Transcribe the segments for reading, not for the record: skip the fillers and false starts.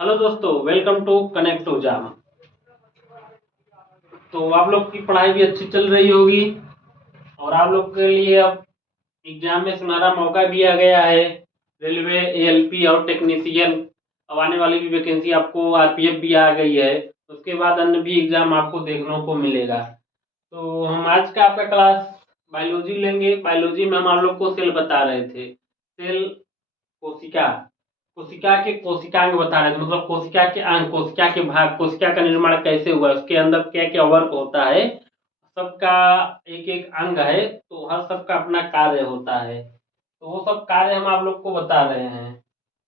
Hello दोस्तों, welcome to connect to जाम। तो आप लोग की पढ़ाई भी अच्छी चल रही होगी और आप लोग के लिए अब एग्जाम में सुनहरा मौका भी आ गया है। रेलवे, एएलपी और टेक्नीशियन अब आने वाली भी वैकेंसी आपको, आरपीएफ भी आ गई है। उसके बाद अन्य भी एग्जाम आपको देखने को मिलेगा। तो हम आज का आपका क्लास बायोलॉजी लेंगे। बायोलॉजी में हम आप लोग को सेल बता रहे थे। सेल, कोशिका, कोशिका के कोशिकांग बता रहे थे, मतलब कोशिका के अंग, कोशिका के भाग, कोशिका का निर्माण कैसे हुआ, उसके अंदर क्या क्या वर्क होता है, सबका एक एक अंग है, तो हर सबका अपना कार्य होता है। तो वो सब कार्य हम आप लोग को बता रहे हैं।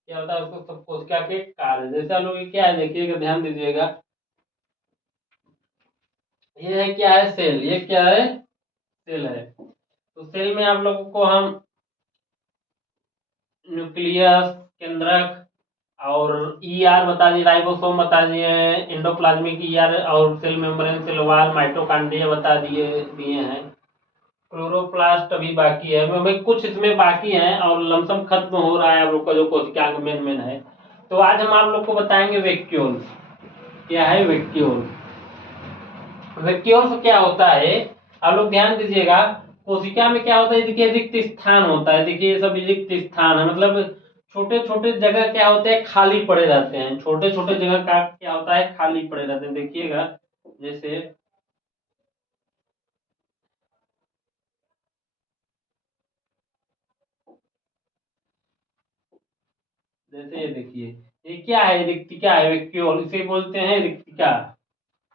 क्या होता है उसको, सब कोशिका के कार्य। जैसे हम लोग ये क्या है, देखिएगा, ध्यान दीजिएगा। ये है क्या है, सेल। ये क्या है, सेल है। तो सेल में आप लोगों को हम न्यूक्लियस, केंद्रक और ईआर बता दिए, राइबोसोम बता दिए, एंडोप्लाज्मिक ईआर और cell membrane, cell wall, mitochondria बता दिए दिए हैं। क्लोरोप्लास्ट अभी बाकी है, हमें कुछ इसमें बाकी है और लमसम खत्म हो रहा है आप लोग का जो कोशिकांग मेन मेन है। तो आज हम आप लोग को बताएंगे वैक्यूल। क्या है वैक्यूल? वैक्यूल क्या होता है, आप लोग ध्यान दीजिएगा। कोशिका में क्या होता है, देखिए रिक्त स्थान होता है। देखिए ये सब रिक्त स्थान है, मतलब छोटे छोटे जगह क्या होते हैं, खाली पड़े रहते हैं। छोटे छोटे जगह का क्या होता है, खाली पड़े रहते हैं। देखिएगा, जैसे जैसे ये देखिए, ये क्या है, रिक्तिका है। वैक्यूल इसे बोलते हैं रिक्तिका।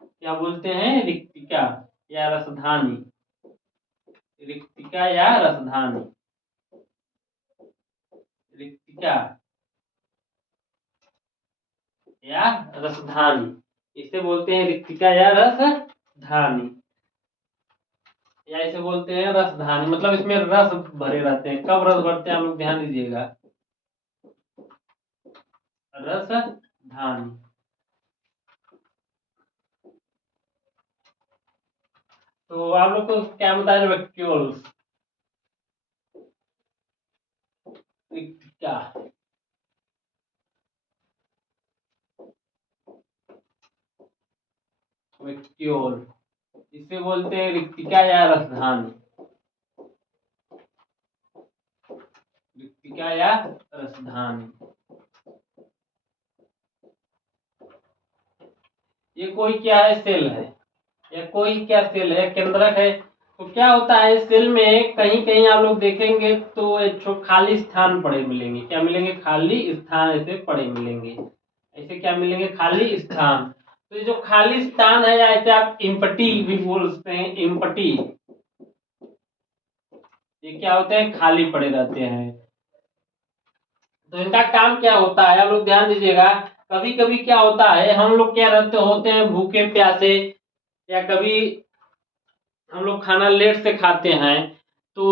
क्या बोलते हैं, रिक्तिका या रसधानी। रिक्तिका या रसधानी, रिक्तिका या रसधानी, इसे बोलते हैं रिक्तिका या रसधानी। या इसे बोलते हैं रसधानी, मतलब इसमें रस भरे रहते हैं। कब रस भरते हैं, आप लोग ध्यान दीजिएगा। रसधानी। तो आप लोग को क्या बताया, वैक्यूल्स, रिक्तिका, वैक्यूल, इसे बोलते हैं रिक्तिका या रसधानी। रिक्तिका या रसधानी। ये कोई क्या है, सेल है। या कोई क्या सेल है, केंद्रक है। तो क्या होता है, सेल में कहीं कहीं आप लोग देखेंगे तो खाली स्थान पड़े मिलेंगे। क्या मिलेंगे, खाली स्थान ऐसे पड़े मिलेंगे। ऐसे क्या मिलेंगे, खाली स्थान। तो ये जो खाली स्थान है, या ऐसे आप इम्पटी भी बोलते हैं, इम्पटी, ये क्या होते हैं, खाली पड़े रहते हैं। तो इनका काम क्या होता है, आप लोग ध्यान दीजिएगा। कभी कभी क्या होता है, हम लोग क्या रहते होते हैं, भूखे प्यासे, या कभी हम लोग खाना लेट से खाते हैं, तो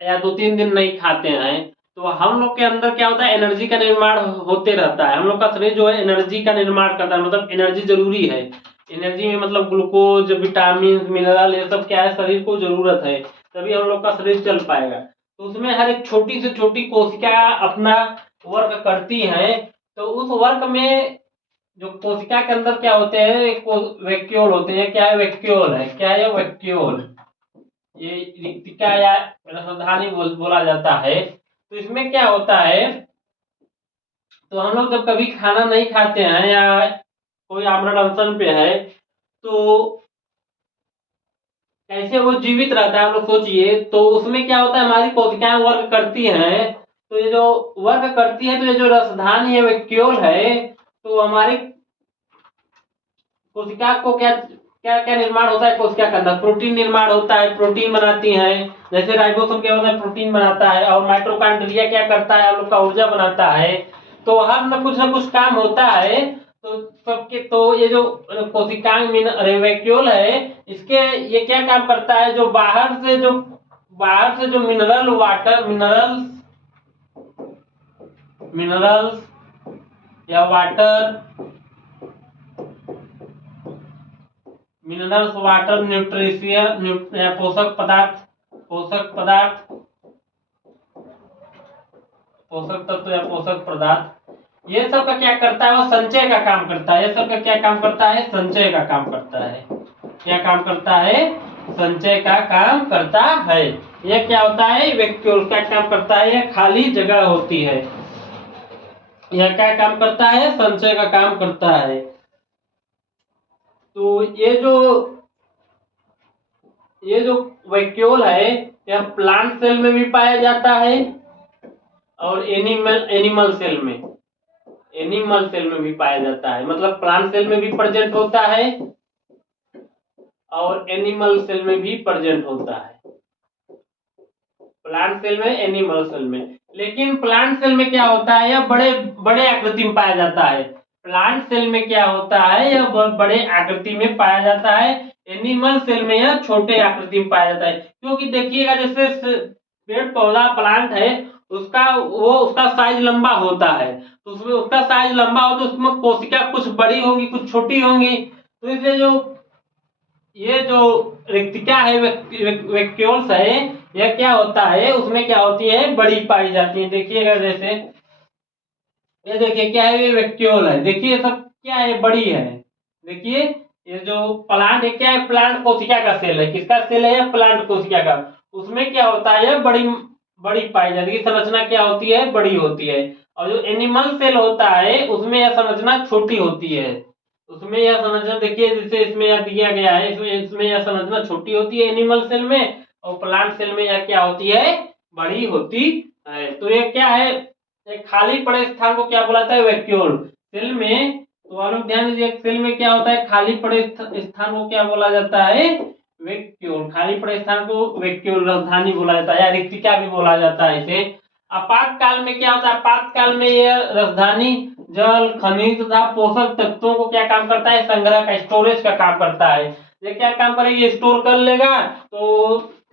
या 2-3 दिन नहीं खाते हैं, तो हम लोग के अंदर क्या होता है, एनर्जी का निर्माण होते रहता है। हम लोग का शरीर जो है एनर्जी का निर्माण करता है, मतलब एनर्जी जरूरी है। एनर्जी में मतलब ग्लूकोज, विटामिन, मिनरल, ये सब क्या है, शरीर को जरूरत है, तभी हम लोग का शरीर चल पाएगा। तो उसमें हर एक छोटी से छोटी कोशिका अपना वर्क करती है। तो उस वर्क में जो कोशिका के अंदर क्या होते हैं, वैक्यूल होते हैं। क्या है, वैक्यूल है। क्या है, वैक्यूल। ये रिक्तिका या रसधानी बोला जाता है। तो इसमें क्या होता है, तो हम लोग जब कभी खाना नहीं खाते हैं या कोई आमरण अनशन पे है, तो कैसे वो जीवित रहता है, हम लोग सोचिए। तो उसमें क्या होता है, हमारी कोशिकाएं वर्क करती हैं। तो ये जो वर्क करती है, तो ये जो रसधानी है, वैक्यूल है, तो हमारी कोशिका को क्या क्या क्या निर्माण होता है, कोशिका के अंदर प्रोटीन निर्माण होता है, प्रोटीन बनाती है। जैसे राइबोसोम क्या होता है, प्रोटीन बनाता है। और माइटोकॉन्ड्रिया क्या करता है, आप लोग का ऊर्जा बनाता है। तो हर ना कुछ काम होता है। तो सबके, तो ये जो कोशिकांग वैक्यूल है, इसके ये क्या काम करता है, जो बाहर से जो मिनरल वाटर, मिनरल्स या वाटर, मिनरल्स, वाटर, न्यूट्रिशियन, पोषक पदार्थ, पोषक पदार्थ, पोषक तत्व या पोषक पदार्थ, ये सब का क्या करता है, वो संचय का काम करता है। ये सब का क्या काम करता है, संचय का काम करता है। क्या काम करता है, संचय का काम करता है। यह क्या होता है, वैक्यूल क्या काम करता है, यह खाली जगह होती है। यह क्या काम करता है, संचय का काम करता है। तो ये जो वैक्यूल है, यह प्लांट सेल में भी पाया जाता है और एनिमल सेल में भी पाया जाता है। मतलब प्लांट सेल में भी प्रेजेंट होता है और एनिमल सेल में भी प्रेजेंट होता है। प्लांट सेल में, एनिमल सेल में। लेकिन प्लांट सेल में क्या होता है, यह बड़े बड़े आकृति में पाया जाता है। प्लांट सेल में क्या होता है, यह बड़े आकृति में पाया जाता है। एनिमल सेल में यह छोटे आकृति में पाया जाता है। क्योंकि देखिएगा, जैसे पेड़ पौधा प्लांट है, उसका साइज लंबा होता है। तो उसमें उसका साइज लंबा हो तो उसमें कोशिका कुछ बड़ी होंगी, कुछ छोटी होंगी। तो इसलिए ये जो रिक्तिका है, वैक्यूल्स है, यह क्या होता है, उसमें क्या होती है, बड़ी पाई जाती है। देखिएगा, जैसे ये देखिए क्या है, ये वैक्यूल है। देखिए सब क्या है, बड़ी है। देखिए ये जो प्लांट है, क्या है, प्लांट कोशिका का सेल है। किसका सेल है, प्लांट कोशिका का। उसमें क्या होता है, बड़ी बड़ी पाई जाती है। संरचना क्या होती है, बड़ी होती है। और जो एनिमल सेल होता है, उसमें यह संरचना छोटी होती है। उसमें यह संरचना देखिए, जैसे इसमें यह दिया गया है, इसमें यह संरचना छोटी होती है एनिमल सेल में, और प्लांट सेल में यह क्या होती है, बड़ी होती है। तो ये क्या है, एक खाली पड़े स्थान को क्या बुलाता है, वैक्यूल। सेल में, तो आप लोग ध्यान दीजिए, सेल में क्या होता है, खाली पड़े स्थान को क्या बोला जाता है, वैक्यूल। खाली पड़े स्थान को वैक्यूल, राजधानी बोला जाता है, या रिक्तिका भी बोला जाता है इसे। आपातकाल में क्या होता है, आपातकाल में यह राजधानी जल, खनिज तथा पोषक तत्वों को क्या काम करता है, संग्रह का, स्टोरेज का काम करता है। ये क्या काम करेगी, स्टोर कर लेगा। तो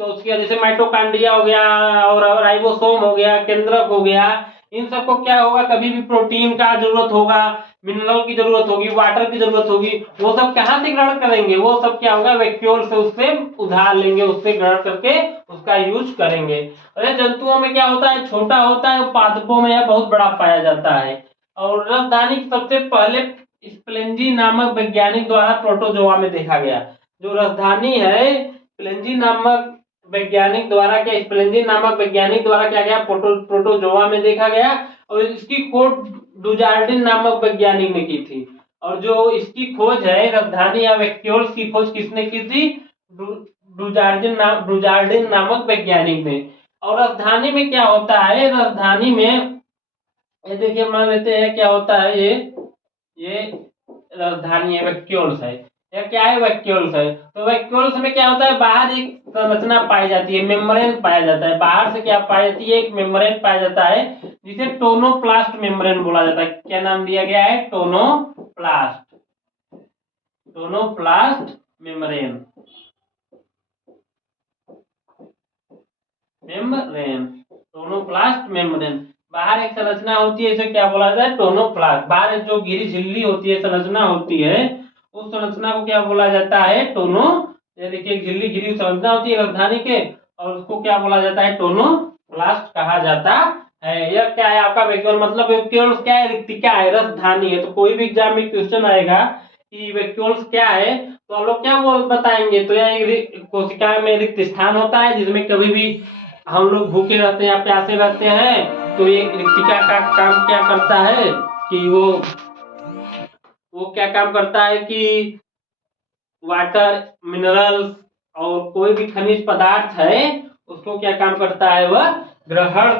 उसके जैसे माइटोकांड्रिया हो गया और राइबोसोम हो गया, केंद्रक हो गया, इन सबको क्या होगा, कभी भी प्रोटीन का जरूरत होगा, मिनरल की जरूरत होगी, वाटर की जरूरत होगी, वो सब कहाँ से ग्रहण करेंगे, वो सब क्या होगा, वैक्यूल से उससे उधार लेंगे, उससे ग्रहण करके उसका यूज करेंगे। अरे जंतुओं में क्या होता है, छोटा होता है, पादपों में यह बहुत बड़ा पाया जाता है। और राजधानी सबसे पहले स्प्लेंजी नामक वैज्ञानिक द्वारा प्रोटोजोआ में देखा गया। जो राजधानी है, स्प्लेंजी नामक वैज्ञानिक द्वारा, क्या स्प्लेंजी नामक वैज्ञानिक द्वारा क्या गया, प्रोटोजोआ में देखा गया। और इसकी खोज डुजार्डिन नामक वैज्ञानिक ने की थी। और जो इसकी खोज है, राजधानी या वैक्यूल्स की खोज किसने की थी, डुजार्डिन नामक वैज्ञानिक ने। और राजधानी में क्या होता है, राजधानी में ये देखिए, मान लेते हैं क्या होता है, ये राजधानी है, वैक्यूल्स है। यह क्या है, वैक्यूल्स है। तो वैक्यूल्स में क्या होता है, बाहर एक संरचना पाई जाती है, मेम्ब्रेन पाया जाता है। बाहर से क्या पाई जाती है, एक मेम्ब्रेन पाया जाता है, जिसे टोनोप्लास्ट मेम्ब्रेन बोला जाता है। क्या नाम दिया गया है, tonoplast, tonoplast membrane, membrane, tonoplast membrane. बाहर एक संरचना होती है, इसे क्या बोला जाता है, टोनोप्लास्ट। बाहर जो घिरी झिल्ली होती है, संरचना होती है, उस संरचना को क्या बोला जाता है, टोनो। ये देखिए झिल्ली घिरी संरचना होती है राजधानी के, और उसको क्या बोला जाता है, टोनोप्लास्ट कहा जाता है। यह क्या है, आपका वैक्यूल मतलब वैक्यूल्स क्या है, रिक्तिका है, राजधानी है। तो कोई भी एग्जाम में क्वेश्चन आएगा कि वैक्यूल्स क्या है, तो हम लोग क्या बोल बताएंगे, तो यह कोशिका में रिक्त स्थान होता है, जिसमें कभी भी हम लोग भूखे रहते हैं या प्यासे रहते हैं। तो ये रिक्तिका का काम क्या करता है कि वो क्या काम करता है कि वाटर, मिनरल्स और कोई भी खनिज पदार्थ है, उसको क्या काम करता है, वह ग्रहण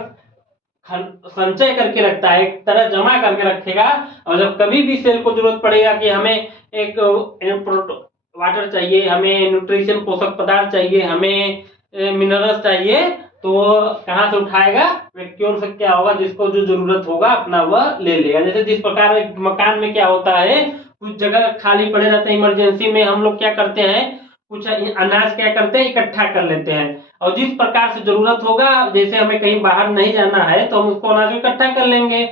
संचय करके रखता है, एक तरह जमा करके रखेगा। और जब कभी भी सेल को जरूरत पड़ेगा कि हमें एक वाटर चाहिए, हमें न्यूट्रिशन पोषक पदार्थ चाहिए, हमें मिनरल्स चाहिए, तो कहाँ से उठाएगा, वैक्यूल से क्या होगा, जिसको जो जरूरत होगा अपना वह ले लेगा। जैसे जिस प्रकार एक मकान में क्या होता है, कुछ जगह खाली पड़े रहते हैं, इमरजेंसी में हम लोग क्या करते हैं, कुछ अनाज क्या करते हैं, इकट्ठा कर लेते हैं। और जिस प्रकार से जरूरत होगा, जैसे हमें कहीं बाहर नहीं जाना है, तो हम उसको अनाज इकट्ठा कर लेंगे।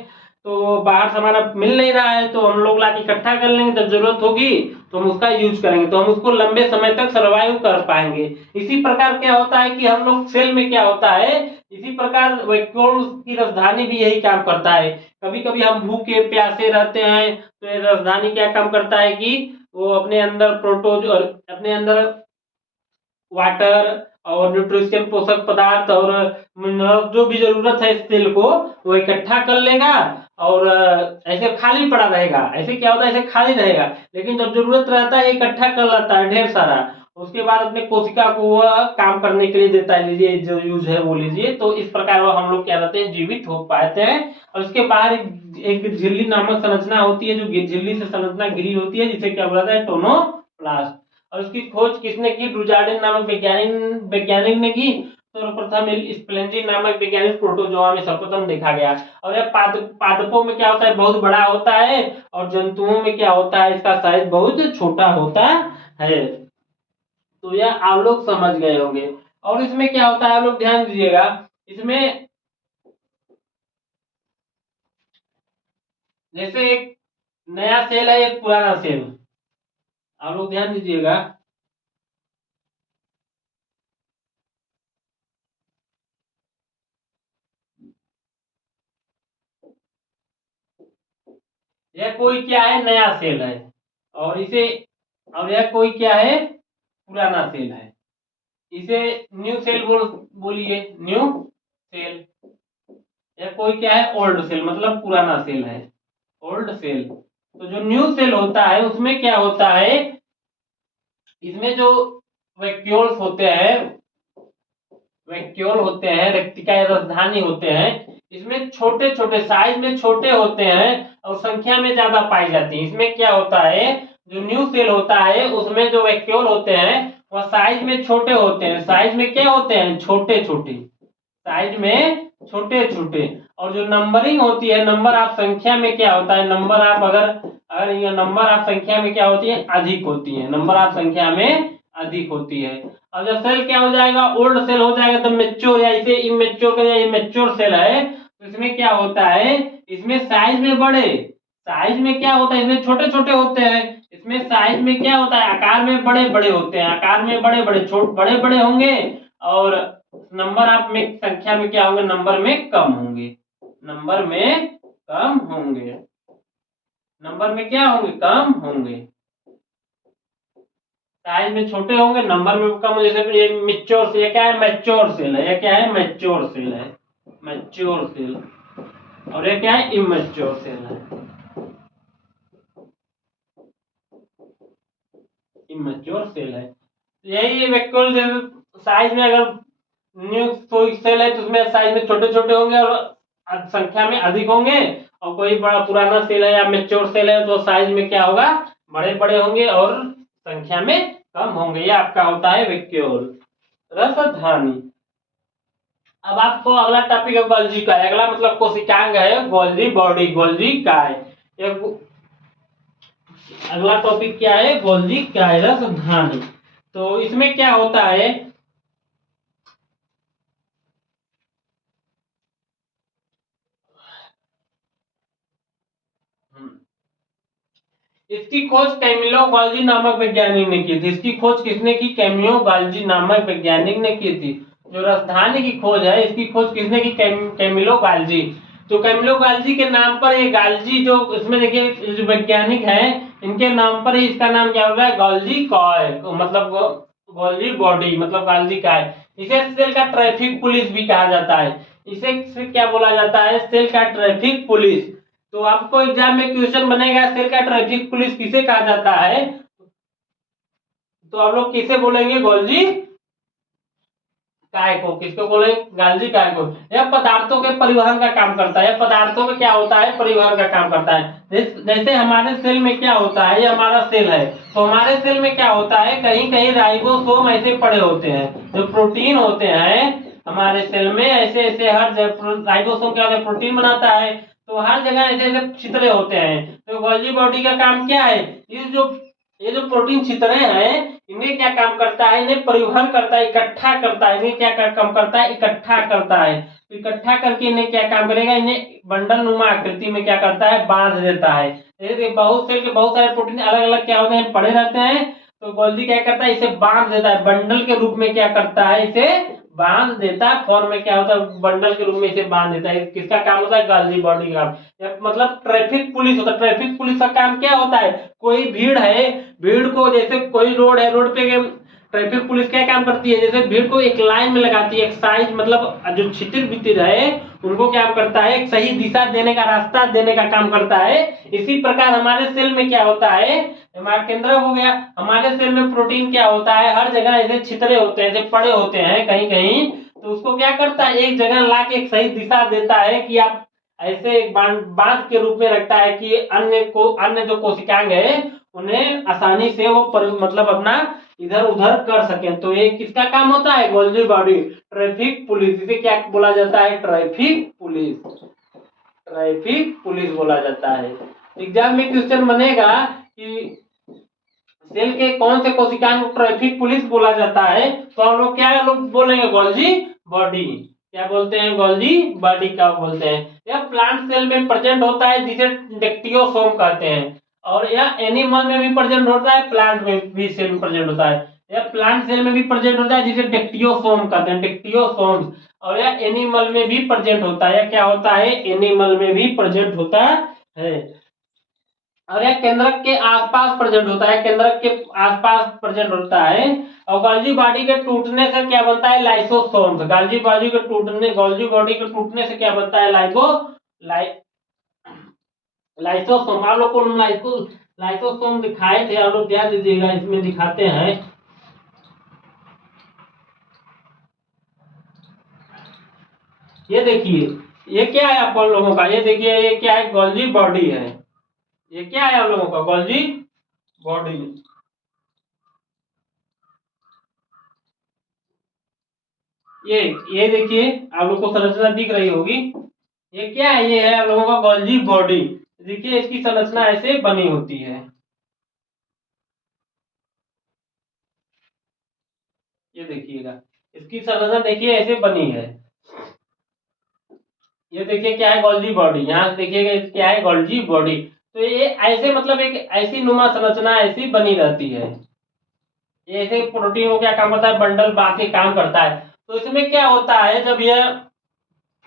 तो बाहर से हमारा मिल नहीं रहा है, तो हम लोग लाके इकट्ठा कर लेंगे, जब जरूरत होगी तो हम उसका यूज करेंगे, तो हम उसको लंबे समय तक सर्वाइव कर पाएंगे। इसी प्रकार क्या होता है कि हम लोग सेल में क्या होता है इसी प्रकार वैक्यूल की राजधानी भी यही काम करता है। कभी कभी हम भूखे प्यासे रहते हैं तो ये राजधानी क्या काम करता है कि वो अपने अंदर प्रोटोज और अपने अंदर वाटर और न्यूट्रिशन पोषक पदार्थ और मिनरल जो भी जरूरत है सेल को वो इकट्ठा कर लेगा और ऐसे खाली पड़ा रहेगा। ऐसे क्या होता है, ऐसे खाली रहेगा, लेकिन जब जरूरत रहता है इकट्ठा कर लेता है ढेर सारा। उसके बाद अपने कोशिका को वह काम करने के लिए देता है, लीजिए जो यूज है वो लीजिए। तो इस प्रकार वो हम लोग क्या रहते हैं, जीवित हो पाते हैं। और उसके बाहर एक झिल्ली नामक संरचना होती है, जो झिल्ली से संरचना घिरी होती है, जिसे क्या बोला जाता है, टोनोप्लास्ट। और उसकी खोज किसने की, ड्रुजार्डिन नामक वैज्ञानिक ने की। सर्वप्रथम स्प्लेंजी नामक वैज्ञानिक प्रोटोजोआ में सर्वप्रथम देखा गया। और यह पादपों में क्या होता है, बहुत बड़ा होता है, और जंतुओं में क्या होता है, इसका साइज बहुत छोटा होता है। तो यह आप लोग समझ गए होंगे। और इसमें क्या होता है, आप लोग ध्यान दीजिएगा, इसमें जैसे एक नया सेल है, एक पुराना सेल, आप लोग ध्यान दीजिएगा। यह कोई क्या है, नया सेल है, और इसे, और यह कोई क्या है, पुराना सेल है। इसे न्यू सेल बोलिए, न्यू सेल। यह कोई क्या है, ओल्ड सेल, मतलब पुराना सेल है, ओल्ड सेल। तो जो न्यू सेल होता है उसमें क्या होता है, इसमें जो वैक्यूल्स होते हैं, वैक्यूल होते हैं, रेक्टिका राजधानी होते हैं, इसमें छोटे छोटे साइज में छोटे होते हैं और संख्या में ज्यादा पाई जाती है। इसमें क्या होता है, जो न्यू सेल होता है उसमें जो वैक्यूल होते हैं वह साइज में छोटे होते हैं। साइज में क्या होते हैं, छोटे छोटे, साइज में छोटे छोटे। और जो नंबरिंग होती है, नंबर ऑफ संख्या में क्या होता है, नंबर ऑफ अगर अगर ये नंबर ऑफ संख्या में क्या होती है, अधिक होती है, नंबर ऑफ संख्या में अधिक होती है। अब जब सेल क्या हो जाएगा, ओल्ड सेल हो जाएगा, तो मेच्योर या इसे इमेच्योर का, इमेच्योर सेल है, तो इसमें क्या होता है, इसमें साइज में बड़े, साइज में क्या होता है, इसमें छोटे छोटे होते हैं। इसमें साइज में क्या होता है, आकार में बड़े बड़े होते हैं, आकार में बड़े बड़े, बड़े बड़े होंगे, और नंबर ऑफ में संख्या में क्या होंगे, नंबर में कम होंगे, नंबर में कम होंगे, नंबर में क्या होंगे, कम होंगे। साइज में छोटे होंगे, नंबर में कम होंगे। जैसे ये मैच्योर से, ये क्या है, मैच्योर सेल है, ये क्या है, मैच्योर सेल है, मैच्योर सेल। और ये क्या है, इमेच्योर सेल है, इमेच्योर सेल है। यही वैक्यूल साइज में, अगर न्यू कोई सेल है तो उसमें साइज में छोटे छोटे होंगे और संख्या में अधिक होंगे। और कोई बड़ा पुराना सेल है या मैच्योर सेल है तो साइज में क्या होगा, बड़े बड़े होंगे और संख्या में कम होंगे। ये आपका होता है वैक्यूल रसधानी। अब आपको अगला टॉपिक है गोल्जी का, अगला मतलब कोशिकांग है, गोल्जी बॉडी, गोल्जी काय। अगला टॉपिक क्या है, गोल्जी काय रसधानी। तो इसमें क्या होता है, इसकी खोज कैमिलो गॉल्जी नामक वैज्ञानिक ने की थी। इसकी खोज किसने की, कैमिलो गॉल्जी नामक वैज्ञानिक ने की थी। जो राजधानी की खोज है, इसकी खोज किसने की, कैमिलो गॉल्जी। तो कैमिलो गॉल्जी के नाम पर ये गॉल्जी, जो इसमें देखिए जो वैज्ञानिक है, इनके नाम पर ही इसका नाम क्या हो गया, गॉल्जी कॉय, मतलब गॉल्जी बॉडी मतलब गॉल्जी काय। इसे सेल का ट्रैफिक पुलिस भी कहा जाता है। इसे क्या बोला जाता है, सेल का ट्रैफिक पुलिस। तो आपको एग्जाम में क्वेश्चन बनेगा, सेल का ट्रैफिक पुलिस किसे कहा जाता है, तो आप लोग किसे बोलेंगे, गोल्जी काय को। किसको बोले, गाल्जी काय को। यह पदार्थों के परिवहन का काम करता है। यह पदार्थों में क्या होता है, परिवहन का काम करता है। जैसे हमारे सेल में क्या होता है, ये हमारा सेल है, तो हमारे सेल में क्या होता है, कहीं कहीं राइबोसोम ऐसे पड़े होते हैं, जो प्रोटीन होते हैं हमारे सेल में, ऐसे ऐसे हर जगह राइबोसोम क्या होता है, प्रोटीन बनाता है, तो हर जगह ऐसे ऐसे छितरे होते हैं। तो गोल्जी बॉडी का काम क्या है, ये जो प्रोटीन छितरे हैं, इन्हें क्या काम करता है, इन्हें परिवहन करता है, इकट्ठा करता है। इन्हें क्या काम करता है, इकट्ठा करता है। तो इकट्ठा करके इन्हें क्या काम करेगा, इन्हें बंडल नुमा आकृति में क्या करता है, बांध देता है। जैसे बहुत सेल के बहुत सारे प्रोटीन अलग अलग क्या होते हैं, पड़े रहते हैं, तो गोल्जी क्या करता है, इसे बांध देता है, बंडल के रूप में क्या करता है, इसे बांध देता है, फॉर्म में क्या होता है बंडल के रूप में इसे बांध देता है। किसका काम होता है? गोल्जी बॉडी का काम। मतलब ट्रैफिक पुलिस होता है। ट्रैफिक पुलिस का काम क्या होता है? कोई भीड़ है, भीड़ को, जैसे कोई रोड है, रोड पे ट्रैफिक पुलिस क्या काम करती है? जैसे भीड़ को एक लाइन में लगाती है, एक साइज, मतलब जो छितिर बितिर है उनको क्या करता है? एक सही दिशा देने का, रास्ता देने का काम करता है। इसी प्रकार हमारे सेल में क्या होता है? हमारा केंद्रक हो गया। हमारे सेल में प्रोटीन क्या होता है? हर जगह ऐसे छितरे होते हैं, ऐसे पड़े होते हैं कहीं कहीं, तो उसको क्या करता है? एक जगह ला के एक सही दिशा देता है कि आप ऐसे एक बांध के रूप में रखता है कि अन्य जो कोशिकांग है उन्हें आसानी से वो मतलब अपना इधर उधर कर सके। तो ये किसका काम होता है? Golgi body, traffic police. इसे क्या बोला जाता है? Traffic police. ट्रैफिक पुलिस बोला जाता है। एग्जाम में क्वेश्चन बनेगा कि सेल के कौन से कोशिकांग को ट्रैफिक पुलिस बोला जाता है, तो हम लोग क्या लोग बोलेंगे? Golgi body. क्या बोलते हैं? गोल्जी बॉडी का बोलते हैं। यह प्लांट सेल में प्रेजेंट होता है, जिसे डेक्टियोसोम कहते हैं। और यह एनिमल में भी प्रेजेंट होता है, प्लांट में भी सेल में प्रेजेंट होता है। यह प्लांट सेल में भी प्रेजेंट होता है, जिसे डेक्टियोसोम कहते हैं, डेक्टियोसोम। और यह एनिमल में भी प्रेजेंट होता है। क्या होता है? एनिमल में भी प्रेजेंट होता है। और यह केंद्रक के आसपास प्रेजेंट होता है, केंद्रक के आसपास प्रेजेंट होता है। और गोल्जी बॉडी के टूटने से क्या बनता है? लाइसोसोम्स। गोल्जी बॉडी के टूटने से क्या बनता है? लाइसोसोम। आप लोग को लाइसोसोम दिखाए थे, आप लोग ध्यान दीजिएगा, इसमें दिखाते हैं। ये देखिए, ये क्या है आप लोगों का? ये देखिए, ये क्या है? गोल्जी बॉडी है। ये क्या है आप लोगों का? Golgi body. ये देखिए, आप लोग को संरचना दिख रही होगी। ये क्या है? ये है आप लोगों का गोल्जी बॉडी। देखिए, इसकी संरचना ऐसे बनी होती है। ये देखिएगा, इसकी संरचना देखिए ऐसे बनी है। ये देखिए क्या है? Golgi body. यहाँ से देखिएगा क्या है? Golgi body. तो ये ऐसे, मतलब एक ऐसी नुमा संरचना ऐसी बनी रहती है। ये ऐसे प्रोटीन को क्या काम करता है? बंडल बांध के काम करता है। तो इसमें क्या होता है, जब यह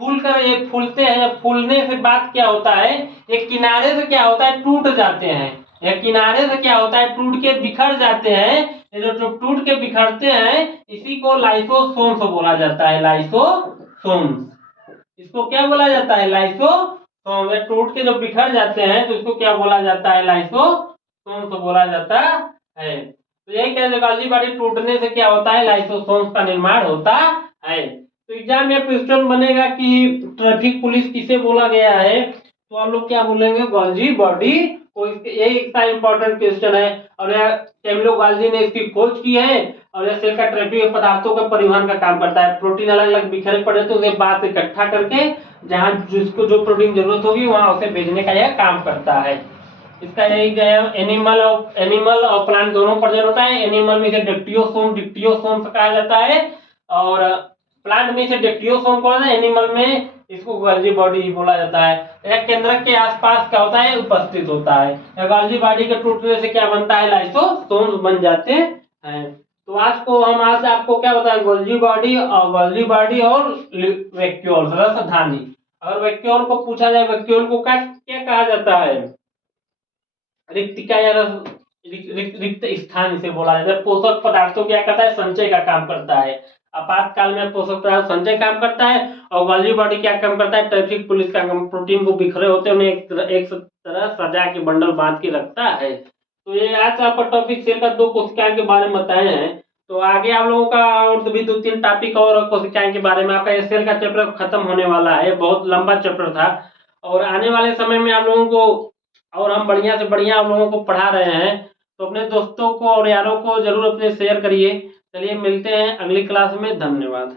फूल कर, ये फूलते हैं, फूलने से बाद क्या होता है? ये किनारे से क्या होता है? टूट जाते हैं। ये किनारे से क्या होता है? टूट के बिखर जाते हैं। ये जो टूट के बिखरते हैं, इसी को लाइसोसोम्स बोला जाता है। लाइसोसोम्स, इसको क्या बोला जाता है? लाइसोसोम। ये टूट के जो बिखर जाते हैं, तो इसको क्या बोला जाता है? लाइसोसोम्स बोला जाता है। तो यही कहते हैं, गोल्जी बॉडी टूटने से क्या होता है? लाइसोसोम्स का निर्माण होता है। तो एग्जाम में क्वेश्चन बनेगा कि ट्रैफिक पुलिस किसे बोला गया है, तो आप लोग क्या बोलेंगे? गोल्जी बॉडी को। यही इसका इंपॉर्टेंट क्वेश्चन है। और यह कैमिलो गोल्जी ने इसकी खोज की है। और यह सेल का ट्रैफिक पदार्थों का परिवहन का काम करता है। प्रोटीन अलग अलग बिखरे पड़े तो उन्हें बाद इकट्ठा करके जहां जिसको जो प्रोटीन जरूरत होगी वहां उसे भेजने का यह काम करता है। इसका यही एनिमल और प्लांट दोनों प्रेजेंट होता है। एनिमल में इसे डिक्टियोसोम कहा जाता है, और प्लांट में इसे डेक्टियोसोम कहा जाता है। एनिमल में इसको गोल्जी बॉडी बोला जाता है। यह केंद्रक के आसपास क्या होता है? उपस्थित होता है। गोल्जी बॉडी के टूटने से क्या बनता है? लाइसोसोम्स बन जाते हैं। तो आज आपको क्या बताएं? गोल्जी बॉडी और वैक्यूल, रसधानी। अगर वैक्यूल को पूछा जाए, वैक्यूल को क्या कहा जाता है? रिक्तिका या रिक्त स्थान इसे बोला जाता है। पोषक पदार्थों क्या करता है? संचय का काम करता है। आपातकाल में पोषक पदार्थ संचय काम करता है। और गोल्जी बॉडी क्या काम करता है? ट्रैफिक पुलिस का काम। प्रोटीन को बिखरे होते हैं उन्हें एक तरह सजा के बंडल बांध के रखता है। तो ये आज आपका टॉपिक सेल का 2 कोशिकाएं के बारे में बताए हैं। तो आगे आप लोगों का और भी 2-3 टॉपिक और कोशिकाएं के बारे में, आपका सेल का चैप्टर खत्म होने वाला है। बहुत लंबा चैप्टर था, और आने वाले समय में आप लोगों को और हम बढ़िया से बढ़िया आप लोगों को पढ़ा रहे हैं। तो अपने दोस्तों को और यारों को जरूर अपने शेयर करिए। चलिए मिलते हैं अगली क्लास में। धन्यवाद।